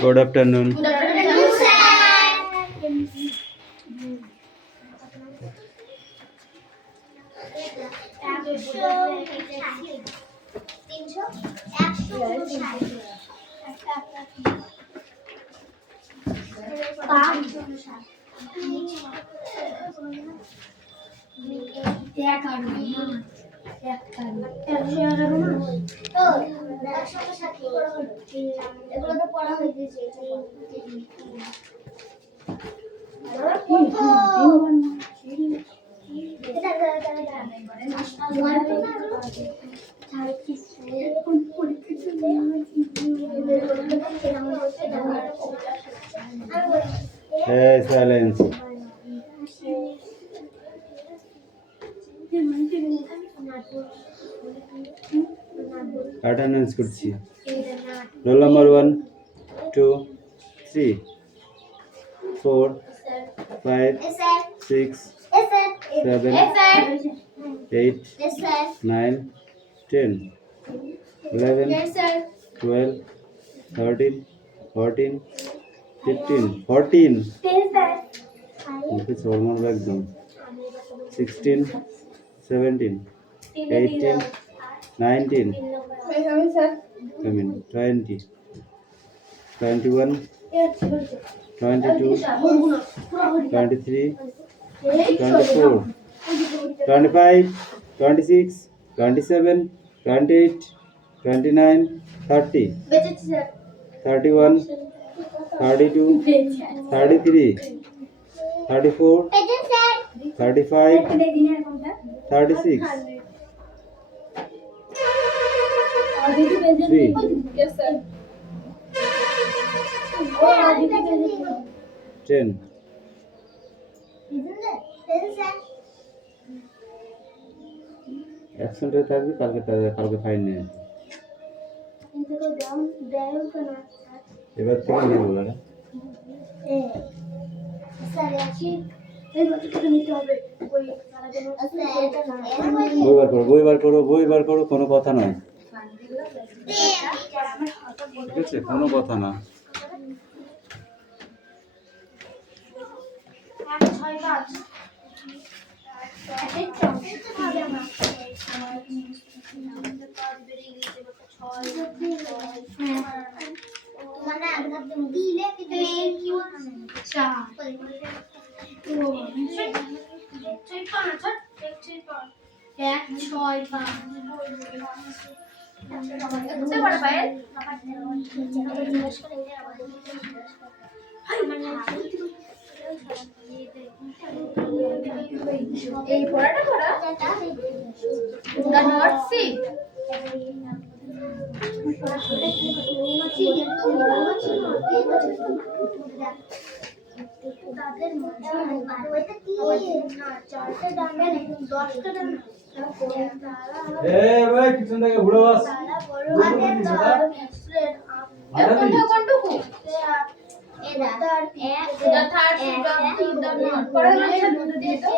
Good afternoon. Good afternoon, sir. এগুলো তো পড়া হয়েছে Hey, silence. Attendance করছি। Roll number 1, 2, 3, 4, 5, 6, 7, 8, 9, 10, 11, 12, 13, 14, 15, 14. It's almost like them. 16, 17, 18, 19, 20, 21, 22, 23, 24, 25, 26, 27, 28, 29, 30, 31, 32, 33, 34, 35, 36, 3, Yes, sir. 10. Absent হয়ে থাকবি, কালকে ফাইন নিয়ে এবার থেকে নিয়ে বলো না বই বার করো কোনো কথা নয়, ঠিক আছে, কোনো কথা না। এই পড়াটা পড়া দা নট সি কিচেন থেকে ঘুরে বাস কোনটুকু the third the not পড়া হয়েছে দুটো দিয়ে তো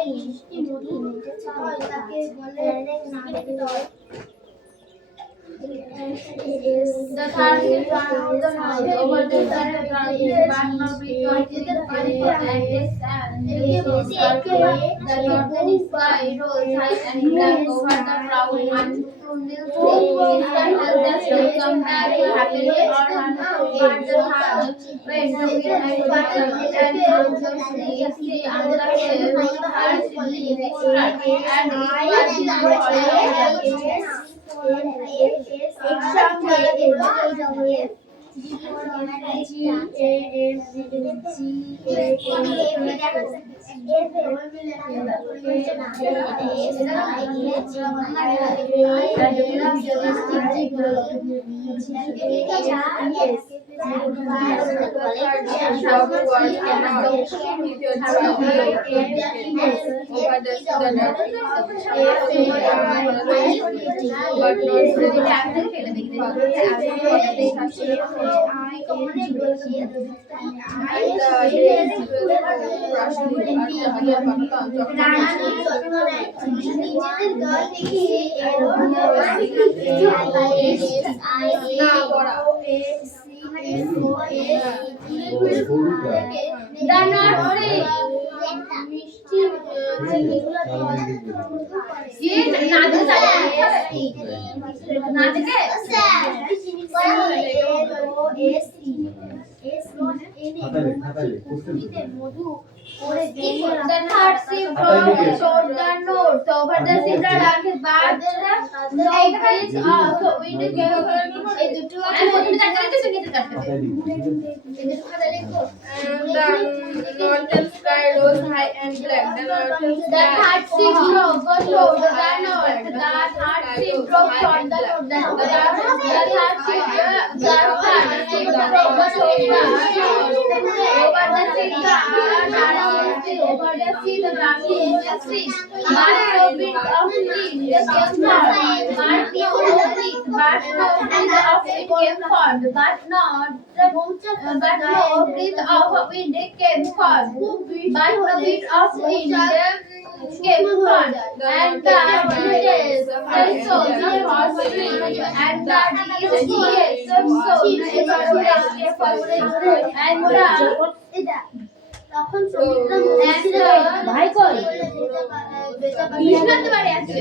the third is one the not over the third but not be twenty the for this and the northern sky rolls high and black over the brown one from the come back happily or not but the third when the wind and the see and the heart leaves and but not really active ফেলে দেখতে মধু the third sheep showed the notes over the zebra darkest bar no bridge so wind এই দুটো আছে প্রথমে দেখা যাচ্ছে নিচে যাচ্ছে এই দুটো কথা লিখো the northern sky rose high and black the third sheep showed the north the third sheep showed the north the third sheep over the zebra over the sea, the darkness in the street. But no bit of it came forth. But no bit of it came forth. But no breath of wind came forth. But no bit of wind came forth. And the breezes also the horse and the breezes also and the তখন শ্রমিকরা ভাই কই বিষ্ণাতে বাড়ি আছে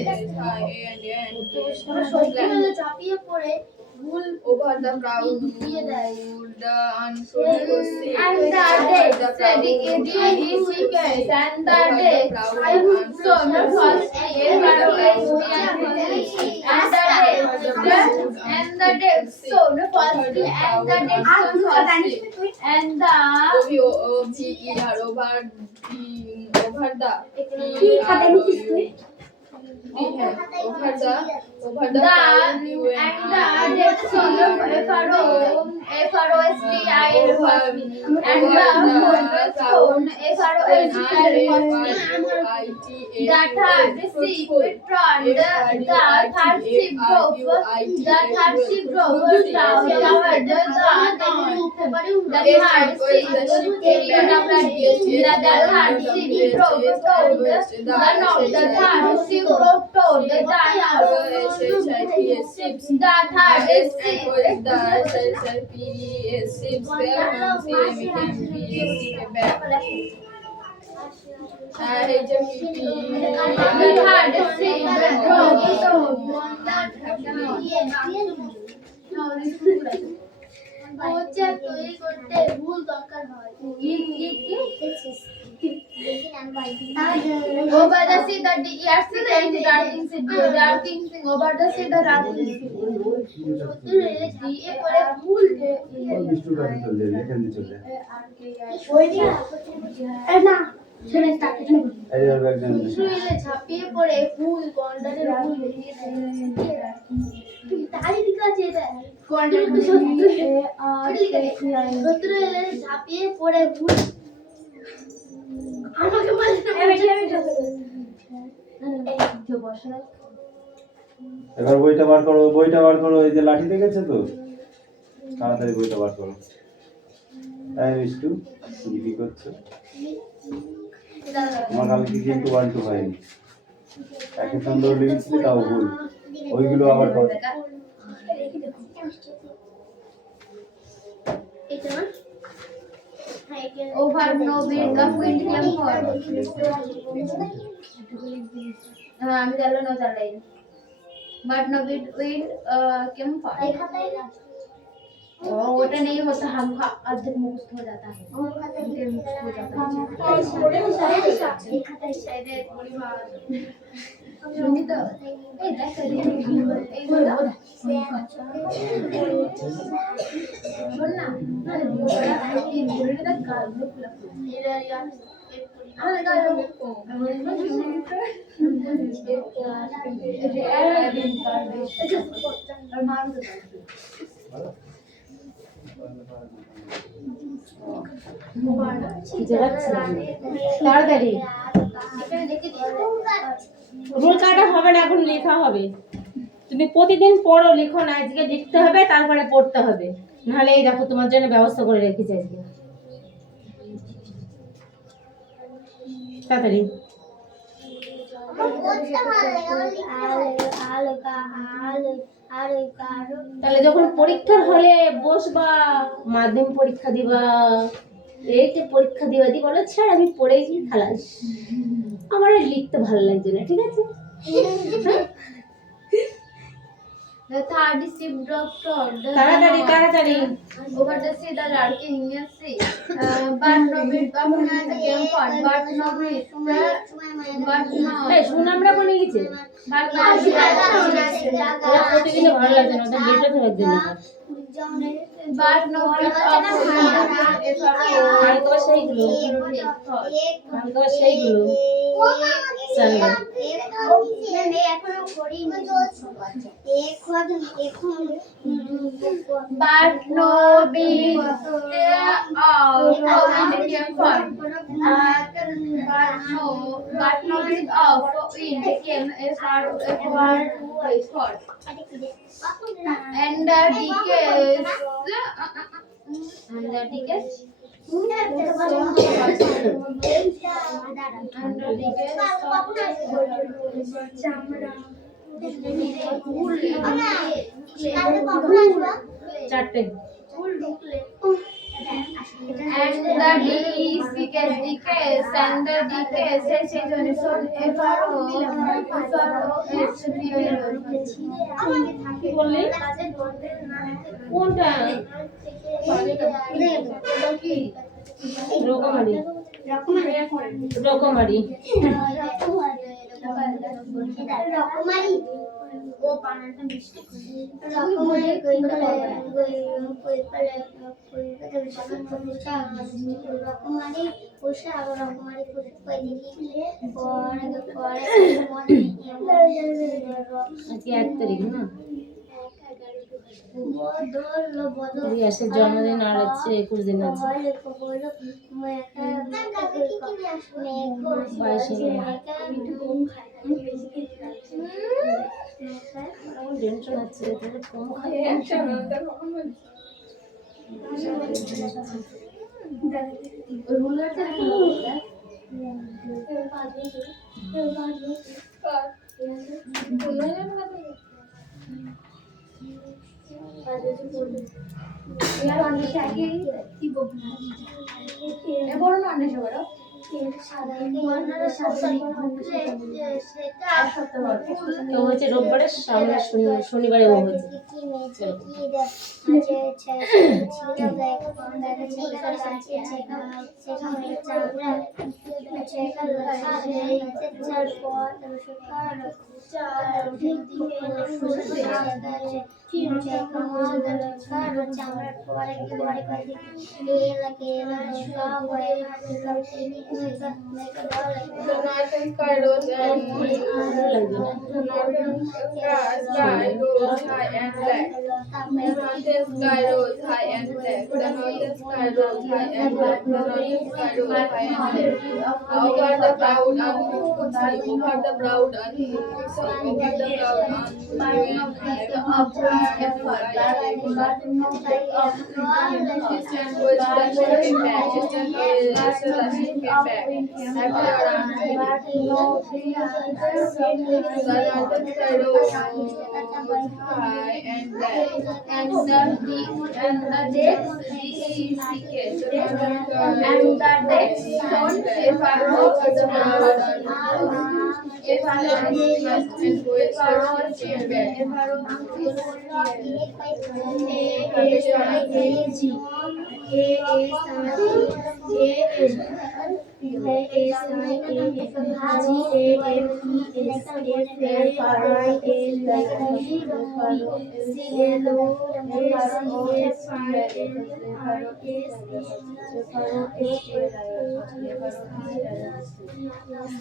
সত্যি চাপিয়ে পড়ে ভুল ওভার দ্য ক্রাউড দিয়ে দেয় the unfruitful sea and the day said the seekers and the day so the first year and the day so the first and the day and the over the over the and the depths of the F-R-O-S-T-I and the cornerstone F-R-O-S-T-I the third ship trod the third ship drove down toward the north the third ship drove toward the north the third ship drove toward the তৈরি করতে ভুল দরকার হয় over the sea the years and darting sing over the sea the darting sing সত্যি রে দিয়ে পরে ভুল বিষ্ণুটাকে চল যাবে এখানে চল যাবে ওই না ছেড়ে স্টার্ট এই আর একদম শুইলে ঝাঁপিয়ে পড়ে ভুল কন্ডারের ভুল বেরিয়ে তাই লিখা আছে এটা কন্ডারের তো সত্য এলে ঝাঁপিয়ে পড়ে ভুল আমাকে বলে এবার বইটা বার করো এই যে লাঠি দেখেছো তো তাড়াতাড়ি বইটা বার করো এই মিষ্টু তুমি কি করছো আমার কালকে কিন্তু 1 2 হয়নি একে সুন্দর লিখছি তাও ভুল ওইগুলো আবার কর এটা না over no wind of wind came forth আমি জানলো না চালাই but no wind came forth ওটা नहीं होता हम अद्धक मुक्त हो जाता है मुक्त हो जाता है सुनी तो ए देख ए बोला बोलना ना बोला ये बोलने तक गाल में खुला मेरा यार अरे गाल में को और मार दो তাড়াতাড়ি রোল কাটা হবে না, এখন লেখা হবে। তুমি প্রতিদিন পড়ো, লিখো না, আজকে লিখতে হবে তারপরে পড়তে হবে, নাহলে এই দেখো তোমার জন্য ব্যবস্থা করে রেখেছি আজকে। তাড়াতাড়ি তাহলে যখন পরীক্ষার হলে বসবা, মাধ্যমিক পরীক্ষা দিবা, এই যে পরীক্ষা দিবা দি বলো স্যার আমি পড়েছি খালাস, আমার আর লিখতে ভালো লাগছে না, ঠিক আছে? The third is ship doctor. তাড়াতাড়ি তাড়াতাড়ি Over the sea, the larky in the sea. But no bit of the game for, but no bit. But no. এই সুনামরা বলে গেছে, But no. ওরা প্রতিদিন ভালো লাগছে না, ওটা লেটে থাকছে না। But no bit of আমি তো সেইগুলো, আমি তো সেইগুলো জানবো। But no bit of wind came for. But no bit of wind came for. And the decades. And the decades. চারটে And the decays and the decays season কি বললি? কোনটা? রকমারি রকমারি আজকে 1 তারিখ না, রিয়াসের জন্মদিন আর হচ্ছে 21 দিন আছে। 22 টেনশন হচ্ছে, তাহলে কম খাই তো হচ্ছে রোববারে সামনে শনিবারে ও হয়েছে।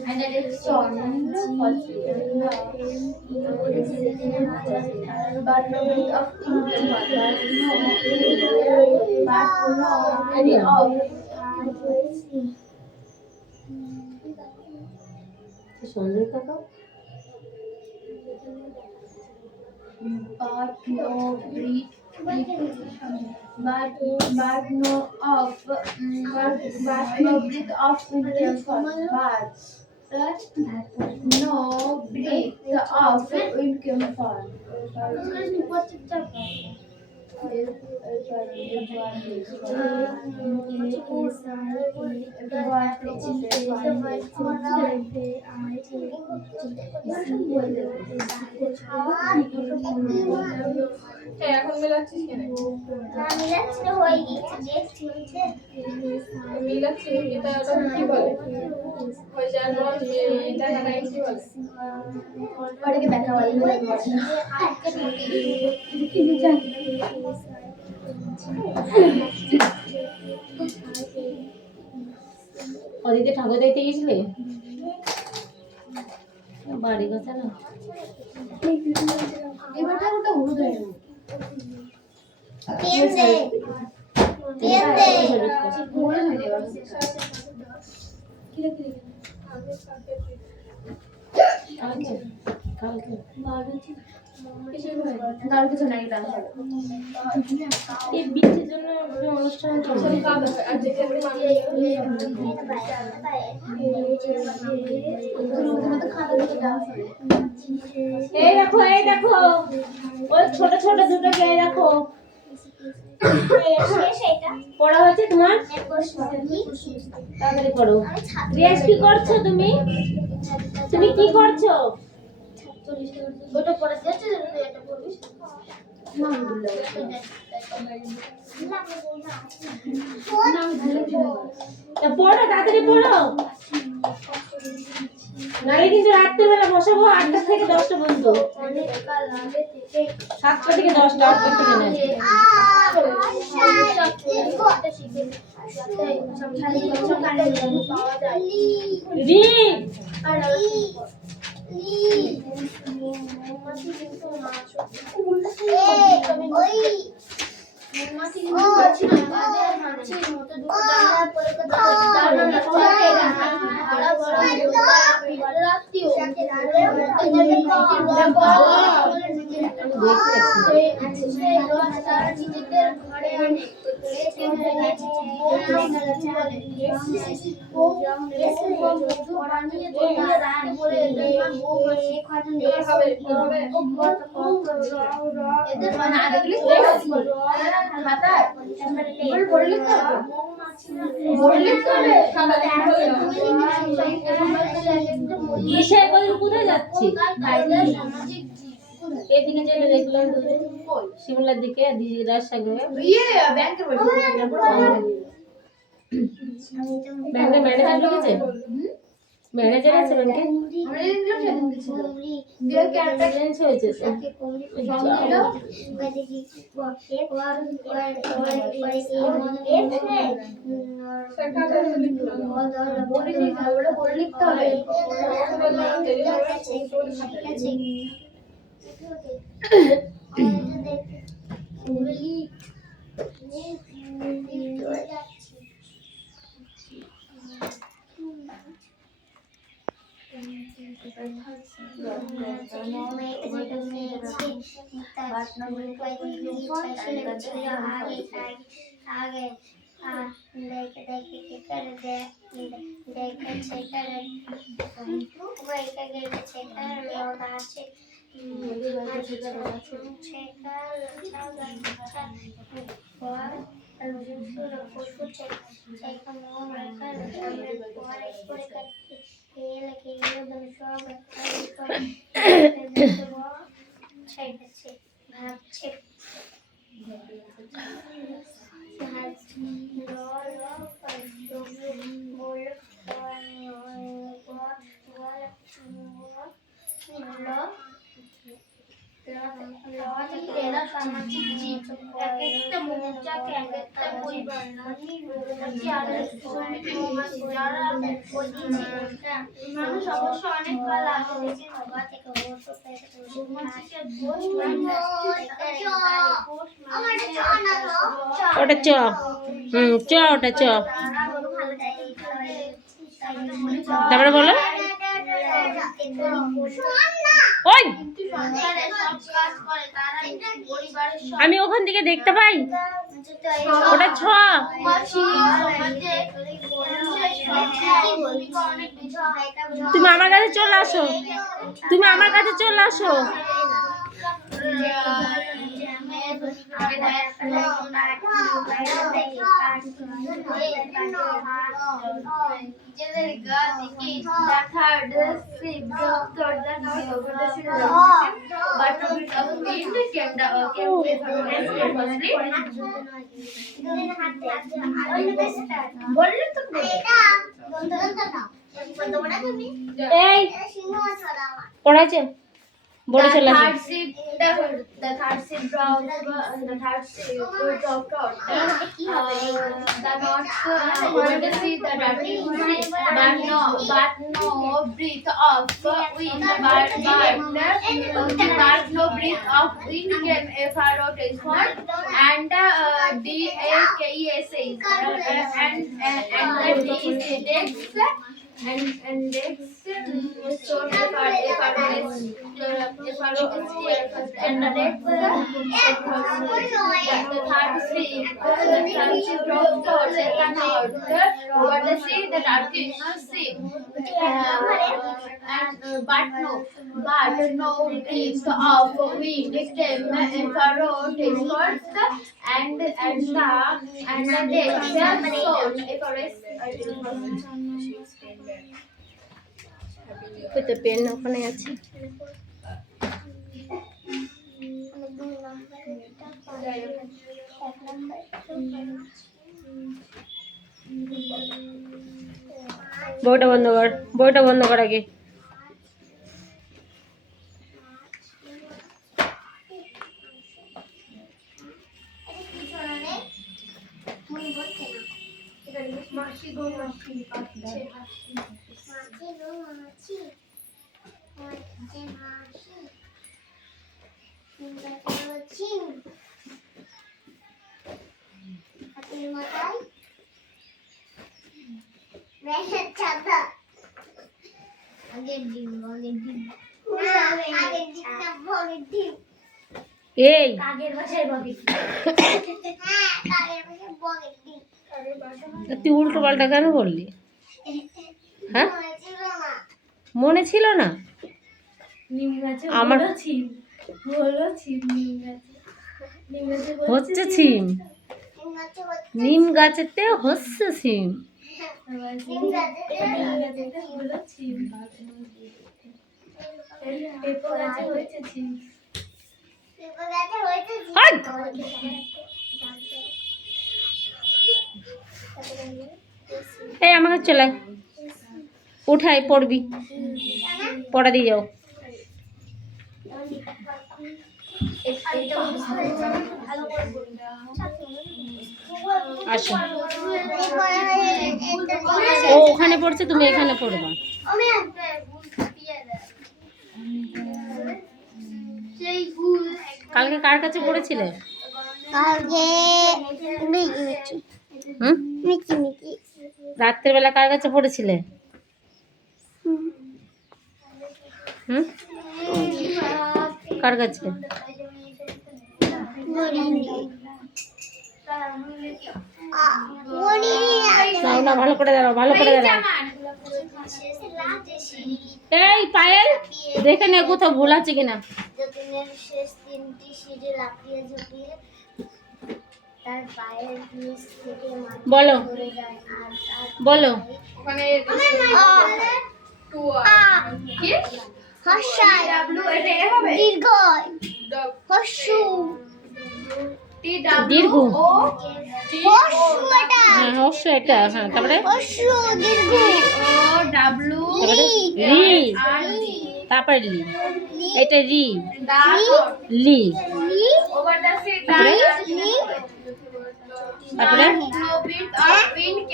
And then it's son. But no bit of সুন্দর কাকা but no breed, but no of but no breed of Indian fur, but no breed of Indian fur. এখন মেলাচ্ছিস কেন? মিলাচ্ছি এটা ওটা কি বলে? ওই জানোয়ার এটা না কি বলে? ওটাকে দেখা বলে না। অদিতে ঠাকুর দেখতে গেছিলে? বাড়ি কথা না। এবার ঠাকুরটা হলুদ হয়ে গেল। এই বৃষ্টির জন্য অনুষ্ঠান এই দেখো ওই ছোট ছোট দুটো কে দেখো পড়া হয়েছে তোমার তাড়াতাড়ি পড়ো রিয়াজ কি করছো তুমি কি করছো ওটা পড়া যাচ্ছে এটা পড়বিস পড়ো তাড়াতাড়ি পড়ো নালে কিন্তু রাত্রিবেলা বসাবো 8টা থেকে 10টা পর্যন্ত 7টা থেকে 10টা 8টা থেকে না কোথায় যাচ্ছি এদিকে চলে দেখলাম শিমলার দিকে দিদিরার সঙ্গে ব্যাংকে ম্যানেজার ঢুকেছে ম্যানেজার আছে ব্যাংকে চেঞ্জ হয়েছে মানুষ অবশ্য অনেক কাল আগে থেকে ওটা চ চ ওটা চ তারপরে বলো ওই কিন্তু সংসারে সব কাজ করে তারাই পরিবারের সব আমি ওখান থেকে দেখতে পাই ওটা ছ সমাজে অনেক বেশি তুমি আমার কাছে চলে আসো তুমি আমার কাছে চলে আসো এই পড়াইছে বড় চলে আসো The third ship dropped. The third ship dropped out. The not the sea, the dirty sea, but no breath of wind, but no breath of wind came a far out eastward, and the AKES and the decks. And next, so and the next, the third ship dropped out, second out, over the sea, the Turkish ship, and but no breath of wind came far out eastwards, and the decks sold ওই তো pen ওখানে আছে বইটা বন্ধ কর আগে এই তুই উল্টো পাল্টা কেন বললি হ্যাঁ মনে ছিল না আমার হচ্ছে ছিম নিম গাছেতে হচ্ছে ছিম এই আমাকে চলে উঠাই পড়বি পড়া দিয়ে যাও আসো ও ওখানে পড়ছে তুমি এখানে পড়বা কালকে কার কাছে পড়েছিলে রাত্রের বেলা কার কাছে পড়েছিলে কার কাছে না ভালো করে দাঁড়াও এই পায়েল দেখে নে কোথাও ভুল আছে কিনা বলো দীর্ঘ হ্যাঁ এটা হ্যাঁ তারপরে রি তারপরে লি এটা রি লি তারপরে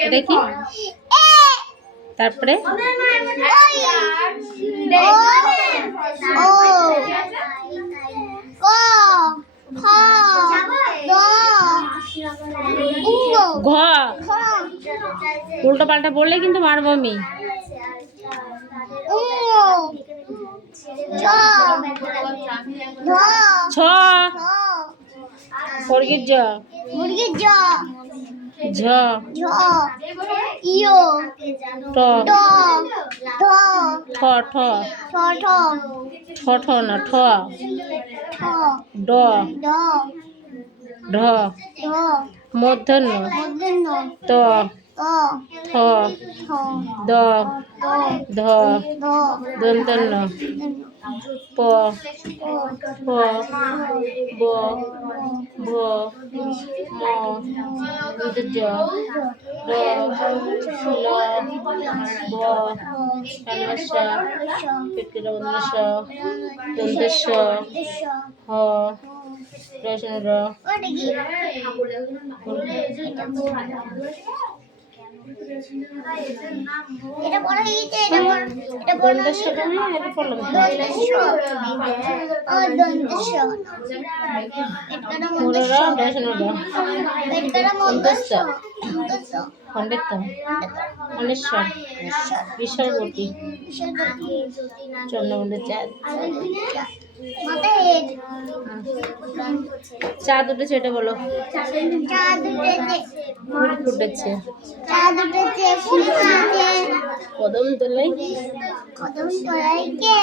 এটা কি তারপরে ঘ উল্টো পাল্টা বললে কিন্তু মারবো আমি ছ বর্গের জ মুরগির জ ঝ ঝ ইয়ো ট ট ঠ ঠ ঠ ঠ ঠ ঠ ঠ না ঠ ঠ ড ড ঢ ঢ মূর্ধন্য মূর্ধন্য ত ত থ থ দ দ ধ দ দন্তন্য প প ব ভ ম জ ড ল ভ কান্নাস পেটকেটা বন্ধস দন্তস্ব হ রসন র ওটা কি এটা পড়া হয়ে গেছে এটা পড়া দন্তস্বটা না এটা পড়লাম দন্তস্ব ও দন্তস্ব পেটকাটা মোরর রসন র পেটকাটা মন্তস্ব মন্তস্ব খন্ডিত অনেশ্বর বিশ্ববর্তী চন্দ্রমন্দির চাঁদ মাথায় হেড চাঁদ উঠেছে এটা বলো চাঁদ উঠেছে ফুল ফুটেছে চাঁদ উঠেছে ফুল ফুটেছে কদম তোলাই কদম তলাইকে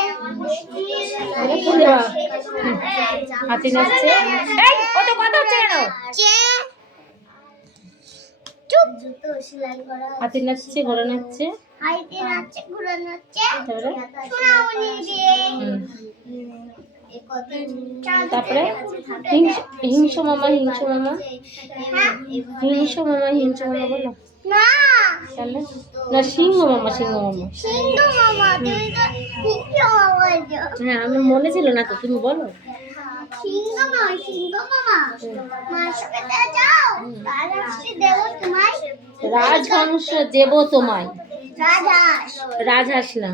হাতি নাচছে এই কত কথা হচ্ছে কেন চে চুপ জুতো সেলাই করা হাতি নাচছে ঘোড়া নাচছে হাইতে নাচছে ঘোড়া নাচছে তারপরে সোনামণি দিয়ে হুম। চাঁদ তারপরে হিংস মামা হ্যাঁ হিংস মামা বলো না তাহলে না সিংহ মামা সিংহ মামা তুমি তো সিংহ মামা হ্যাঁ আমার মনে ছিল না তো তুমি বলো সিংহ মামা মাছ পেতে যাও রাজহাঁসটি দেব তোমায় রাজহংস দেব তোমায় রাজহাঁস রাজহাঁস না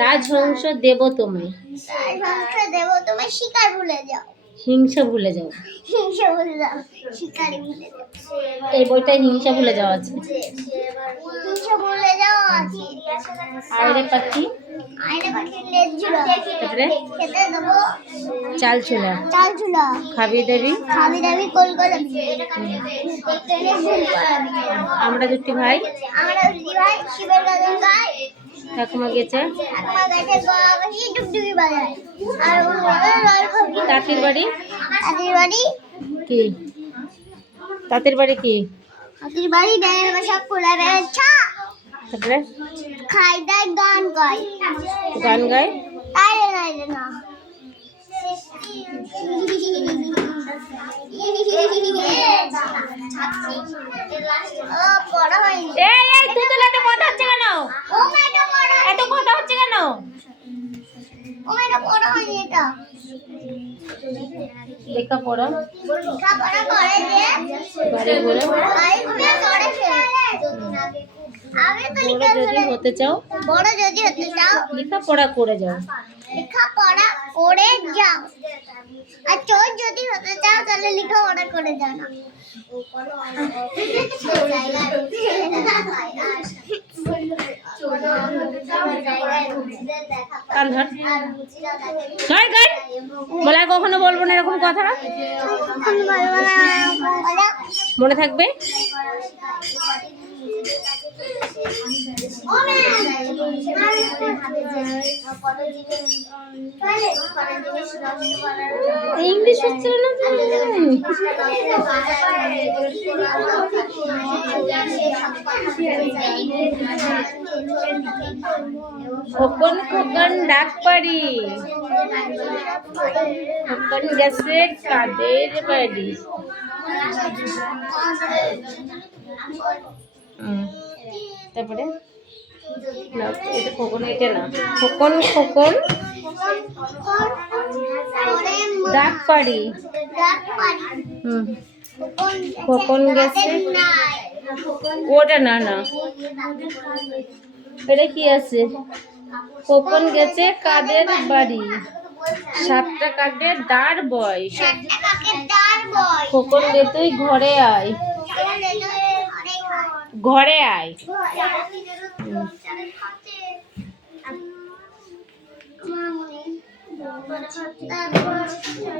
রাজহংস দেব তোমায় রাজহাঁস দেব তোমায় শিকার ভুলে যাও হিংসা ভুলে যাও হিংসা ভুলে যাও শিকারি ভুলে যাও এই বইটায় হিংসা ভুলে যাওয়া আছে হিংসা ভুলে যাও আছে আয়রে পাখি আইনে পাখির লেজ ঝুলা তারপরে খেতে দেবো চাল ছোলা চাল ঝুলা খাবি দেবি খাবি দাবি কল করাবি ট্রেনে ভুল করাবি আমরা দুটি ভাই আমরা দিদি ভাই শিবের গাজন গাই ঠাকুমা গেছে ঠাকুমা গাছে গলাবাসি ডুগডুগি বাজায় আর রল ভর্তি তাঁতির বাড়ি হাতির বাড়ি কি তাঁতির বাড়ি কি হাতির বাড়ি ব্যাঙের বাসা খোলা ব্যাঙের ছা তারপরে খাই দাই গান গাই গান গায় আরে না রে না ও পড়া হয়নি এই তুতুলাতে কথা হচ্ছে কেন ও ম্যাডাম পড়া এত কথা হচ্ছে কেন ও ম্যাডাম পড়া হয়নি এটা লেখা পড়া লেখাপড়া করে যে বাড়ি ঘুরে আই ঘুরে করে সে আগে তো বড় যদি হতে চাও বড় যদি হতে চাও লেখাপড়া করে যাও লেখাপড়া করে যাও আর চোর যদি হতে চাও তাহলে লেখাপড়া করে যাও না কান ধর গাই গাই বলে আর কখনো বলবো না এরকম কথা মনে থাকবে ইংলিশ হচ্ছে না খোকন খোকন ডাক পারি খোকন গেছে কাদের বাড়ি তারপরে না এটা খোকন এটা না খোকন খোকন ডাক পারি হুম খোকন গেছে ওটা না না এটা কি আছে খোকন গেছে কাদের বাড়ি সাতটা কাকের দাঁড় বয় খোকন গে তুই ঘরে আয় ঘরে আয় তারপর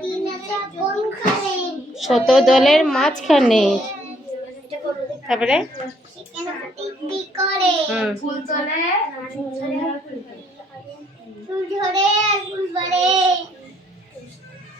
তিন আছে কোনখানে? শত দলের মাঝখানে। তারপরে সেখানে টিকটিক করে। ফুল তোলে, চুল ঝরে আর ফুল বাড়ে।